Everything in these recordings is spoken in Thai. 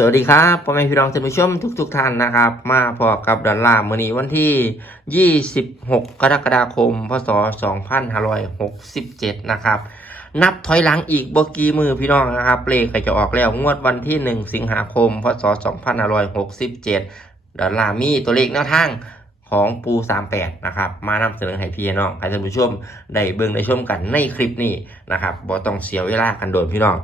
สวัสดีครับพ่อแม่พี่น้องท่านผู้ชมทุกๆทท่านนะครับ มาพอกับดอลลาร์มือนี้วันที่ 26 กรกฎาคม พศ 2567 นะครับ นับถอยหลังอีกบกี่มือพี่น้องนะครับเลขก็จะออกแล้วงวดวันที่ 1 สิงหาคม พศ 2567 ดอลลาร์มีตัวเลขแนวทาง ของปู38นะครับมานำเสนอให้พี่น้องให้ท่านผู้ชมได้เบิ่งได้ชมกันในคลิปนี้นะครับบ่ต้องเสียเวลากันโดนพี่น้อง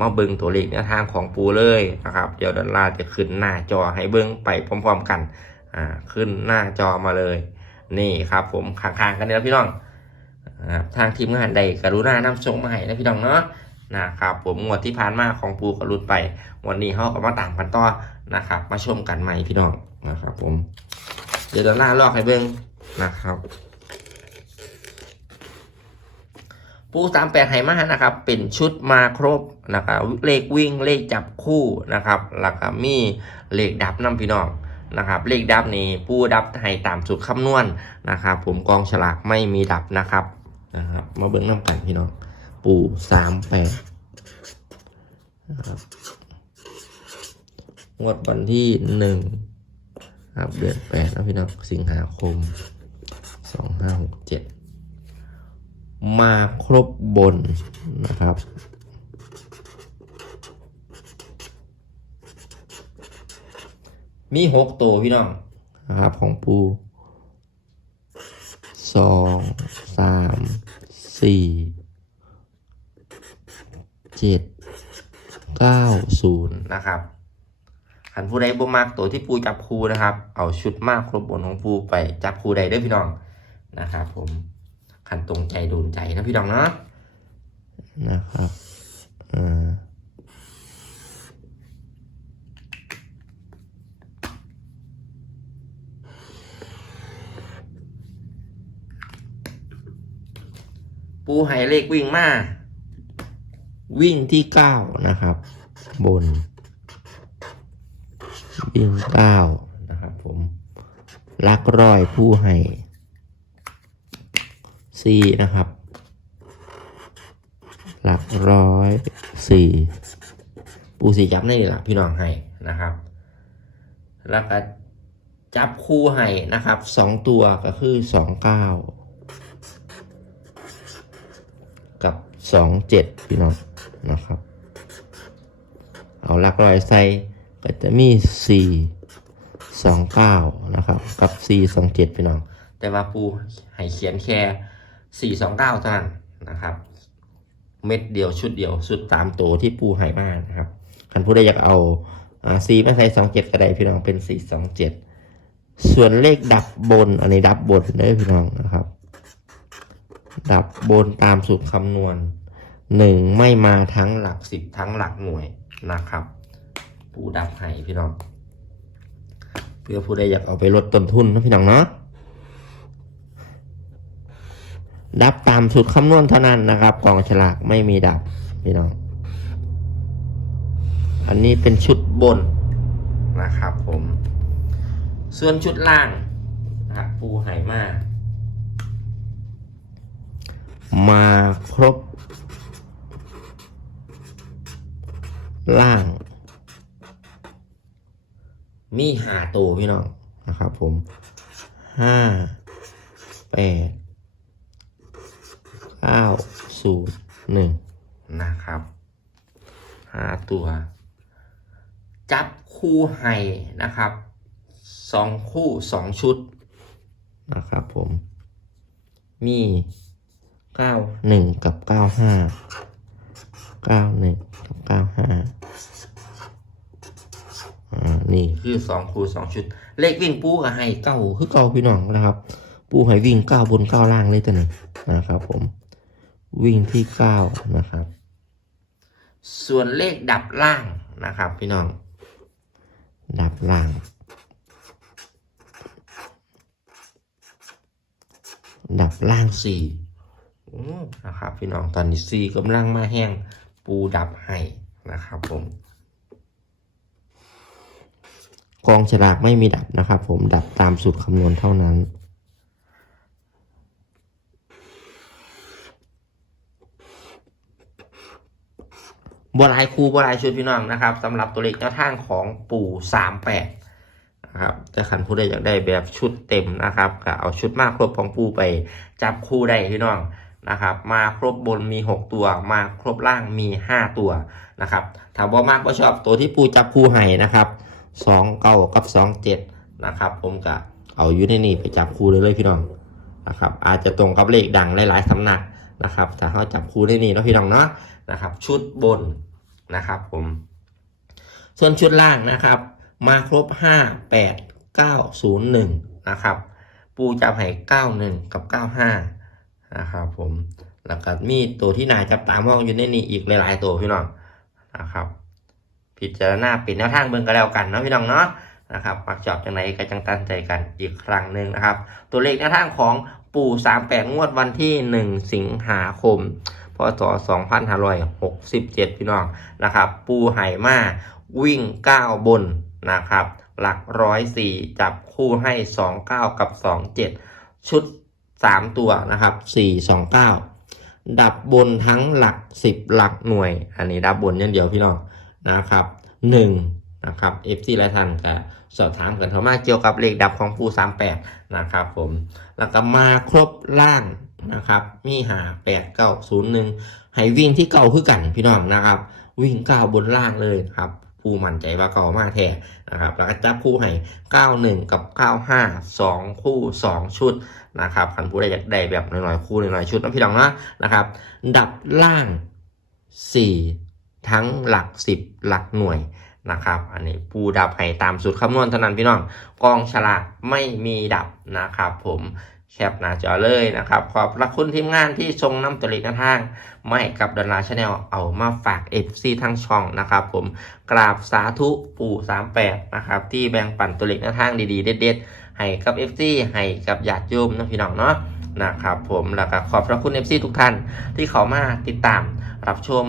มาเบิ่งตัวเลขแนวทางของปูเลยนะครับเดี๋ยวดอลลาร์จะขึ้นหน้าจอให้เบิ่งไปพร้อมๆกันอ่าขึ้นหน้าจอมาเลย นี่ครับผมข้างๆกันนี่ยนะพี่น้องทางทีมงานใดกรุณานำส่งมาให้นะพี่น้องเนาะนะครับผมงวดที่ผ่านมาของปูก็รุดไป วันนี้เขาก็มาต่ามกันต่อนะครับ มาชมกันใหม่พี่น้องนะครับผม เดี๋ยวดอลลาร์ลอกให้เบิ่งนะครับ ปูสามแปดไหมานะครับ เป็นชุดมาครบนะครับเลขวิ่งเลขจับคู่นะครับแล้วก็มีเลขดับน้ำพี่น้องนะครับเลขดับนี่ปูดับให้ตามสูตรคำนวณนะครับ ผมกองฉลากไม่มีดับนะครับนะครับ มาเบิ้งน้ำกันพี่น้องปูสามแปดนะครับงวดวันที่หนึ่ง ครับเดือนแปดนะพี่น้องสิงหาคมสองห้าหกเจ็ดมาครบบนนะครับ มีหกตัวพี่น้องนะครับของปูสองสามสี่เจ็ดเก้าศูนย์นะครับ ขันผู้ใดบ่มากตัวที่ปูจับคูนะครับ เอาชุดมากครบบนของปูไปจับคูใดเด้อพี่น้องนะครับผมขันตรงใจโดนใจนะพี่ดองเนาะนะครับอ่าปูไฮเลขวิ่งมา วิ่งที่เก้านะครับ บน วิ่งเก้านะครับผมลักร้อยผู้ให้สี่นะครับหลักร้อยสี่ปูสีจับนี่แหละพี่น้องให้นะครับ แล้วก็จับคู่ให้นะครับสองตัวก็คือสองเก้ากับสองเจ็ดพี่น้องนะครับ เอาหลักร้อยใส่ ก็จะมีสี่สองเก้านะครับ กับสี่สองเจ็ดพี่น้อง แต่ว่าปูให้เขียนแค่สี่สองเท่านั้นนะครับ เม็ดเดียวชุดเดียวชุดตามตัวที่ปูใหายมานะครับคันผู้ใดอยากเอาอ่าซีมาใส่สองเจ็ดก็ได้พี่น้องเป็นสี่สองเจ็ดส่วนเลขดับบน อันนี้ดับบนเด้อพี่น้องนะครับ ดับบนตามสูตรคำนวณหนึ่งไม่มาทั้งหลักสิบทั้งหลักหน่วยนะครับ ปูดับให้พี่น้อง เพื่อผู้ใดอยากเอาไปลดต้นทุนนะพี่น้องเนาะดับตามสูตรคำนวณเท่านั้นนะครับกองฉลากไม่มีดับพี่น้อง อันนี้เป็นชุดบนนะครับผม ส่วนชุดล่างนะครับปูไหมามาครบ ล่าง มีหาตัวพี่น้องนะครับผมห้าแปดเก้าศูนย์หนึ่งนะครับหาตัว จับคู่ให้นะครับสองคู่สองชุดนะครับผม มีเก้าหนึ่งกับเก้าห้าเก้าหนึ่งกับเก้าห้าอ่า นี่คือสองคู่สองชุด เลขวิ่งปูกับให้เก้าคือเก้าพี่น้องนะครับ ปูให้วิ่งเก้าบนเก้าล่างเลยตัวนี้นะครับ ผม วิ่งที่เก้านะครับ ส่วนเลขดับล่างนะครับ พี่น้อง ดับล่าง ดับล่างสี่อืมนะครับ พี่น้องตอนนี้สี่กำลังมาแห้งปูดับให้นะครับผม กองฉลากไม่มีดับนะครับผมดับตามสูตรคำนวณเท่านั้นบบหลายคูบหลายชุดพี่น้องนะครับสำหรับตัวเลขแนวทางของปู่สามแปดนะครับแต่ขันผู้ใดอยากได้แบบชุดเต็มนะครับก็เอาชุดมากครบของปู่ไปจับคู่ได้พี่น้องนะครับมาครบบนมี 6 ตัว มาครบล่างมี 5 ตัวนะครับถ้าบ่มากก็ชอบตัวที่ปู่จับคู่ให้นะครับ สองเก้ากับสองเจ็ดนะครับ ผมก็เอาอยู่ในนี่ไปจับคู่เลยเลยพี่น้องนะครับ อาจจะตรงกับเลขดังหลายๆสำนักนะครับถ้าเขาจับคู่ได้นี่เนาะพี่น้องเนาะนะครับ ชุดบนนะครับ ผม ส่วนชุดล่างนะครับ มาครบ5 8 9 0 1นะครับ ปูจับให้91กับ95นะครับผมแล้วก็มีตัวที่นายจับตามองอยู่ในนี้อีกหลายๆตัวพี่น้องนะครับ พิจารณาเป็นแนวทางเบิ่งกันแล้วกันเนาะพี่น้องเนาะนะครับมักจอบจังไหนก็จังตั้งใจกันอีกครั้งหนึ่งนะครับ ตัวเลขแนวทางของปู่38งวดวันที่1สิงหาคมพศ2567พี่น้องนะครับ ปูไหมาวิ่ง9บนนะครับ หลักร้อยสี่จับคู่ให้29กับ27ชุด3ตัวนะครับ4 29ดับบนทั้งหลัก10หลักหน่วย อันนี้ดับบนอย่างเดียวพี่น้อง นะครับ1นะครับ FC หลายท่านก็สอบถามกันเข้ามาเกี่ยวกับเลขดับของปู38นะครับผมแล้วก็มาครบล่างนะครับมีหาแปดเก้าศูนย์หนึ่งให้วิ่งที่เก่าคือกันพี่น้องนะครับ วิ่งเก้าบนล่างเลยครับผู้มั่นใจว่าเก่ามากแท้นะครับแล้วก็จับคู่ให้เก้าหนึ่งกับเก้าห้าสองคู่สองชุดนะครับคันผู้ใดอยากได้แบบหน่อยๆคู่หน่อยๆชุดนะพี่น้องนะนะครับ ดับล่างสี่ ทั้งหลักสิบหลักหน่วยนะครับ อันนี้ปูดับให้ตามสูตรคำนวณเท่านั้นพี่น้อง กองฉลากไม่มีดับนะครับผมแคปหน้าจอเลยนะครับ ขอบพระคุณทีมงานที่ทรงนำตัวเลขแนวทาง ไม่กับดาร์ชาแนลเอามาฝาก FC ทั้งช่องนะครับผมกราบสาธุปู่ 38 นะครับที่แบ่งปันตัวเลขแนวทางดีๆ เด็ดๆ ให้กับ FC ให้กับญาติโยมนะพี่น้องเนาะนะครับผมแล้วก็ขอบพระคุณ FC ทุกท่านที่เขามาติดตาม รับชม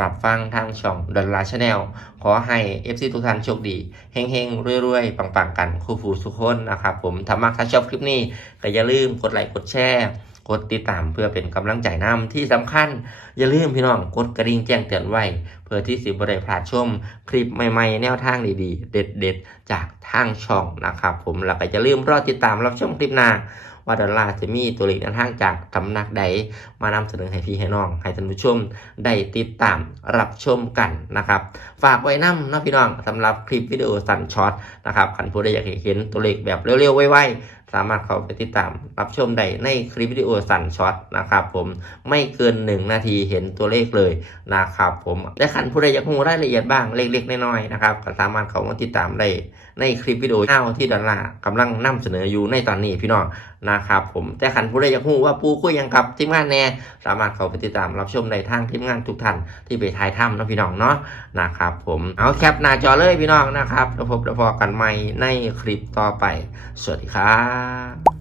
รับฟังทางช่องดอลลาร์ชาแนลขอให้ FC ทุกท่านโชคดี เฮงๆรวยๆ ปังๆ กันคู่ฟูทุกคนนะครับผมถ้ามักถ้าชอบคลิปนี้ ก็อย่าลืมกดไลค์กดแชร์กดติดตามเพื่อเป็นกำลังใจนำที่สำคัญ อย่าลืมพี่น้องกดกระดิ่งแจ้งเตือนไว้ เพื่อที่สิบได้พลาดชม คลิปใหม่ๆ แนวทางดีๆ เด็ดๆ จากทางช่องนะครับผมแล้วก็อย่าลืมรอติดตามรับชมคลิปหน้า ว่าดอลลาร์จะมีตัวเลขแนวทางจากตำนักใดมานำเสนอให้พี่ให้น้อง ให้ท่านผู้ชมได้ติดตามรับชมกันนะครับ ฝากไว้น้ำเนะพี่น้องสำหรับคลิปวิดีโอสั้นช็อตนะครับคันผู้ใดอยากเห็นตัวเลขแบบเร็วๆไวๆ สามารถเข้าไปติดตามรับชมได้ในคลิปวิดีโอสั้นช็อตนะครับผมไม่เกิน 1 นาทีเห็นตัวเลขเลยนะครับผมและคันผู้ใดอยากรู้รายละเอียดบ้างเล็กๆน้อยๆนะครับก็สามารถเข้ามาติดตามได้ในคลิปวิดีโอเน่าที่ดอลลาร์กำลังนำเสนออยู่ในตอนนี้พี่น้องนะครับผมแต่ขันผู้ใดอยากรู้ว่าปูคุยยังกับทีมงานแน่สามารถเข้าไปติดตามรับชมในทางทีมงานทุกท่านที่ไปถ่ายถ้ำนะพี่น้องเนาะนะครับผมเอาแคปหน้าจอเลยพี่น้องนะครับแล้วพบแล้วพอกันใหม่ในคลิปต่อไป สวัสดีครับ啊